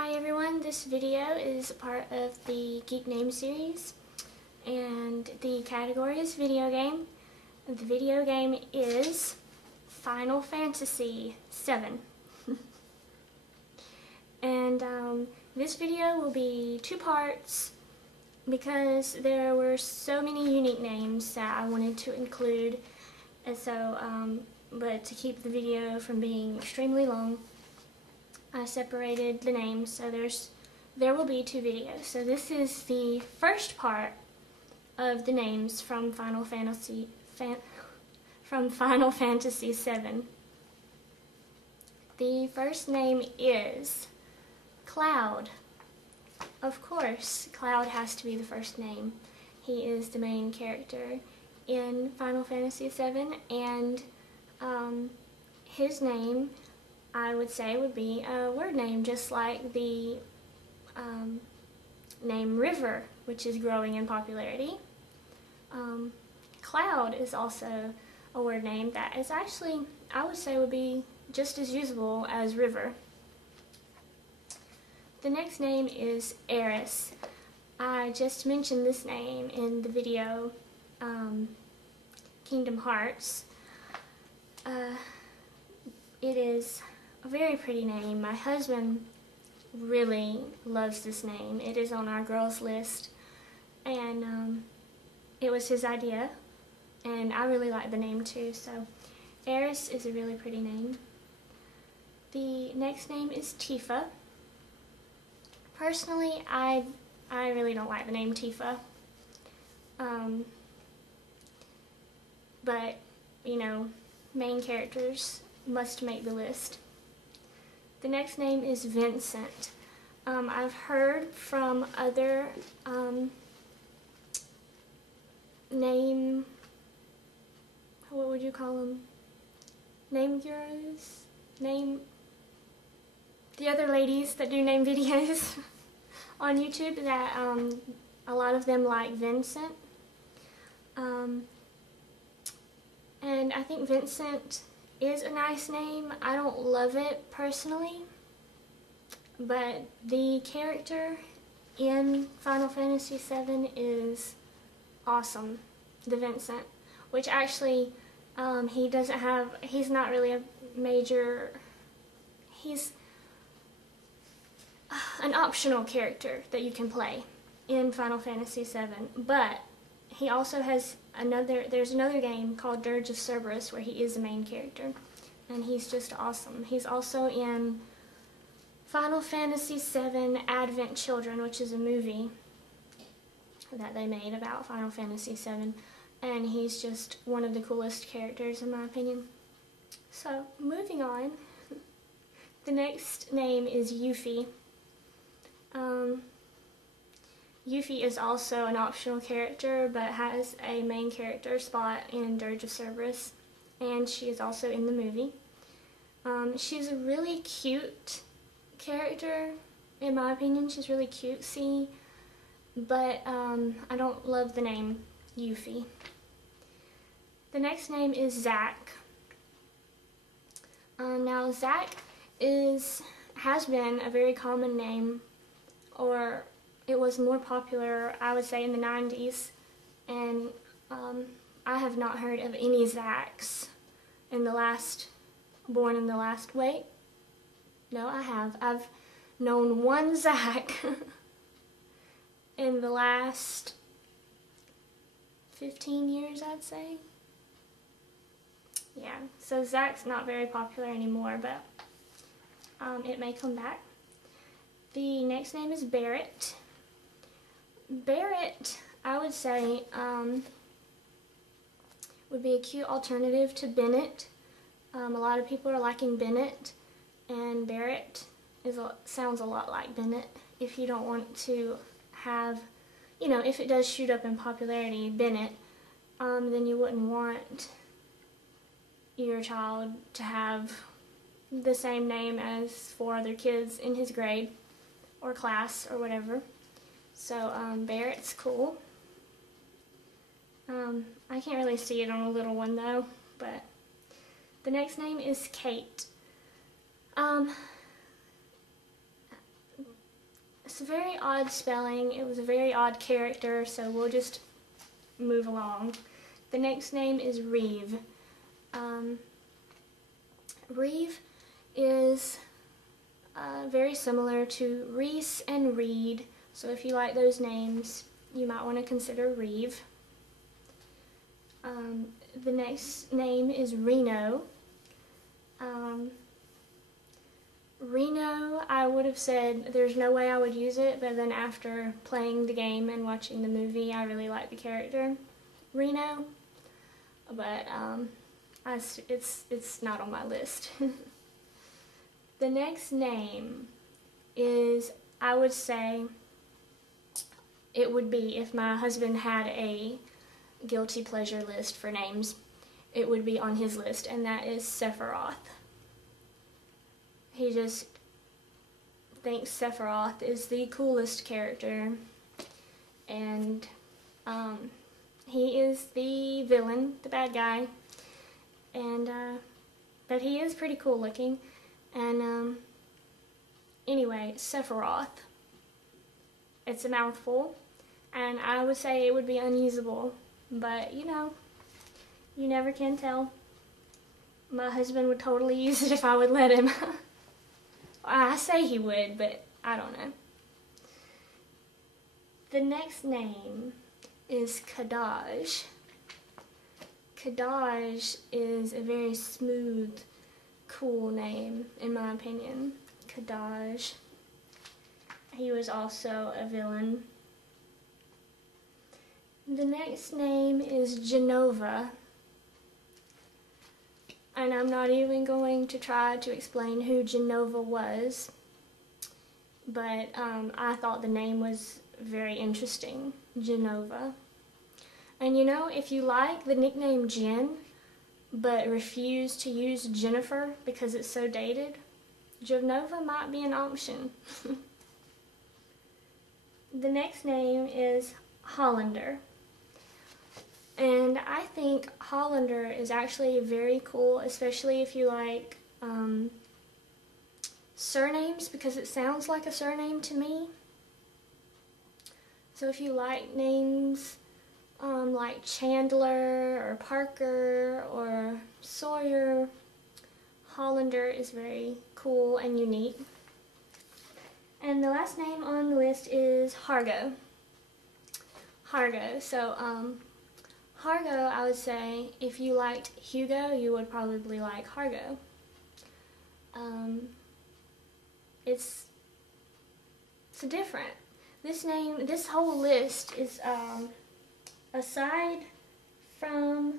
Hi everyone, this video is a part of the Geek name series, and the category is video game. The video game is Final Fantasy VII. And this video will be two parts because there were so many unique names that I wanted to include, and so, but to keep the video from being extremely long, I separated the names, so there will be two videos. So this is the first part of the names from Final Fantasy VII. The first name is Cloud. Of course, Cloud has to be the first name. He is the main character in Final Fantasy VII, and his name, I would say, would be a word name, just like the name River, which is growing in popularity. Cloud is also a word name that is actually, I would say, would be just as usable as River. The next name is Aeris. I just mentioned this name in the video Kingdom Hearts. It is a very pretty name. My husband really loves this name. It is on our girls list, and it was his idea, and I really like the name too, so Aeris is a really pretty name. The next name is Tifa. Personally, I really don't like the name Tifa, but you know, main characters must make the list. The next name is Vincent. I've heard from other what would you call them? Name gurus? The other ladies that do name videos on YouTube, that a lot of them like Vincent. And I think Vincent is a nice name. I don't love it personally, but the character in Final Fantasy VII is awesome, the Vincent, which actually he's not really a major, he's an optional character that you can play in Final Fantasy VII, but he also has there's another game called Dirge of Cerberus where he is the main character, and he's just awesome. He's also in Final Fantasy VII Advent Children, which is a movie that they made about Final Fantasy VII, and he's just one of the coolest characters in my opinion. So, moving on, the next name is Yuffie. Yuffie is also an optional character, but has a main character spot in Dirge of Cerberus, and she is also in the movie. She's a really cute character, in my opinion. She's really cutesy, but I don't love the name Yuffie. The next name is Zack. Now Zack has been a very common name, or it was more popular, I would say, in the 90s, and I have not heard of any Zacks born in the last, wait, no, I have. I've known one Zack in the last 15 years, I'd say. Yeah, so Zack's not very popular anymore, but it may come back. The next name is Barrett. Barrett, I would say, would be a cute alternative to Bennett. A lot of people are liking Bennett, and Barrett sounds a lot like Bennett. If you don't want to have, you know, if it does shoot up in popularity, Bennett, then you wouldn't want your child to have the same name as 4 other kids in his grade or class or whatever. So Barrett's cool. I can't really see it on a little one though, but the next name is Kate. It's a very odd spelling. It was a very odd character, so we'll just move along. The next name is Reeve. Reeve is very similar to Reese and Reed, so if you like those names, you might want to consider Reeve. The next name is Reno. Reno, I would have said there's no way I would use it, but then after playing the game and watching the movie, I really like the character Reno, but it's not on my list. The next name is, I would say, it would be, if my husband had a guilty pleasure list for names, it would be on his list, and that is Sephiroth. He just thinks Sephiroth is the coolest character, and he is the villain, the bad guy, and but he is pretty cool looking. And anyway, Sephiroth. It's a mouthful, and I would say it would be unusable, but you know, you never can tell. My husband would totally use it if I would let him. I say he would, but I don't know. The next name is Kadaj. Kadaj is a very smooth, cool name, in my opinion. Kadaj. He was also a villain. The next name is Genova. And I'm not even going to try to explain who Genova was, but I thought the name was very interesting, Genova. And you know, if you like the nickname Jen, but refuse to use Jennifer because it's so dated, Genova might be an option. The next name is Hollander. And I think Hollander is actually very cool, especially if you like surnames, because it sounds like a surname to me. So if you like names like Chandler or Parker or Sawyer, Hollander is very cool and unique. And the last name on the list is Hargo. Hargo. So Hargo, I would say, if you liked Hugo, you would probably like Hargo. It's different. This whole list is, aside from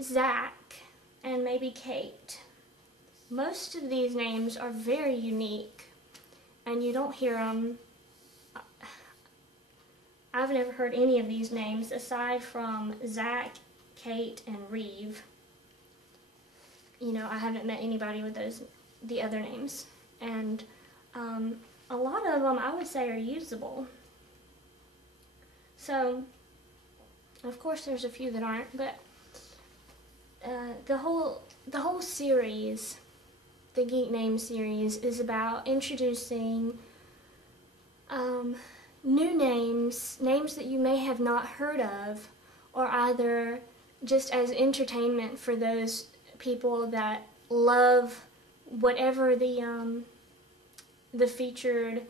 Zach and maybe Kate, most of these names are very unique, and you don't hear them. I've never heard any of these names aside from Zach, Kate, and Reeve. You know, I haven't met anybody with the other names. And a lot of them I would say are usable. So, of course there's a few that aren't, but the whole series, the Geek Name series, is about introducing new names that you may have not heard of, or either just as entertainment for those people that love whatever the featured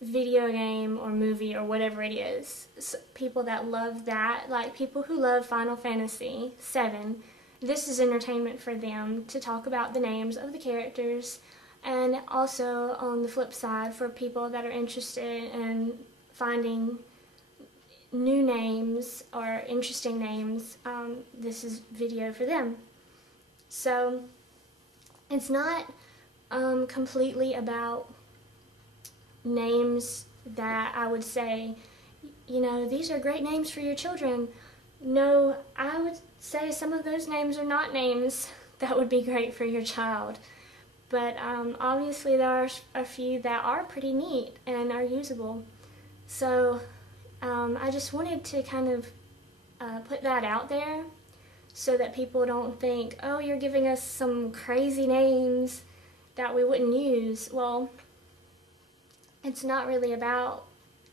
video game or movie or whatever it is. So people that love that, like people who love Final Fantasy VII, this is entertainment for them to talk about the names of the characters. And also, on the flip side, for people that are interested in finding new names or interesting names, this is video for them. So, it's not completely about names that I would say, you know, these are great names for your children. No, I would say some of those names are not names that would be great for your child. But obviously there are a few that are pretty neat and are usable. So I just wanted to kind of put that out there so that people don't think, oh, you're giving us some crazy names that we wouldn't use. Well, it's not really about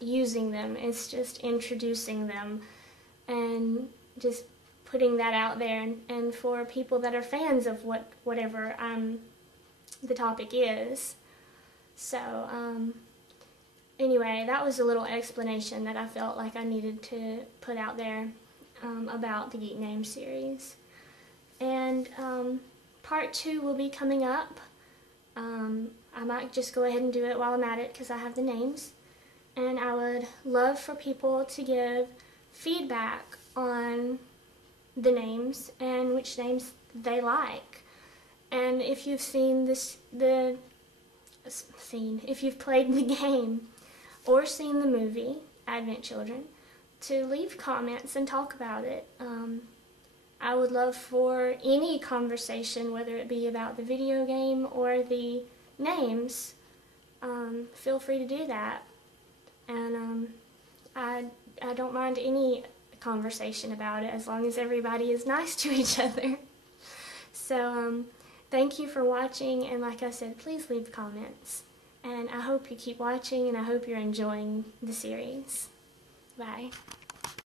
using them, it's just introducing them and just putting that out there, and for people that are fans of whatever the topic is. So anyway, that was a little explanation that I felt like I needed to put out there about the Geek Name series. And part 2 will be coming up. I might just go ahead and do it while I'm at it because I have the names. And I would love for people to give feedback on the names and which names they like. And if you've seen if you've played the game or seen the movie Advent Children, to leave comments and talk about it. I would love for any conversation, whether it be about the video game or the names. Feel free to do that. And I don't mind any conversation about it as long as everybody is nice to each other. So thank you for watching, and like I said, please leave comments. And I hope you keep watching, and I hope you're enjoying the series. Bye.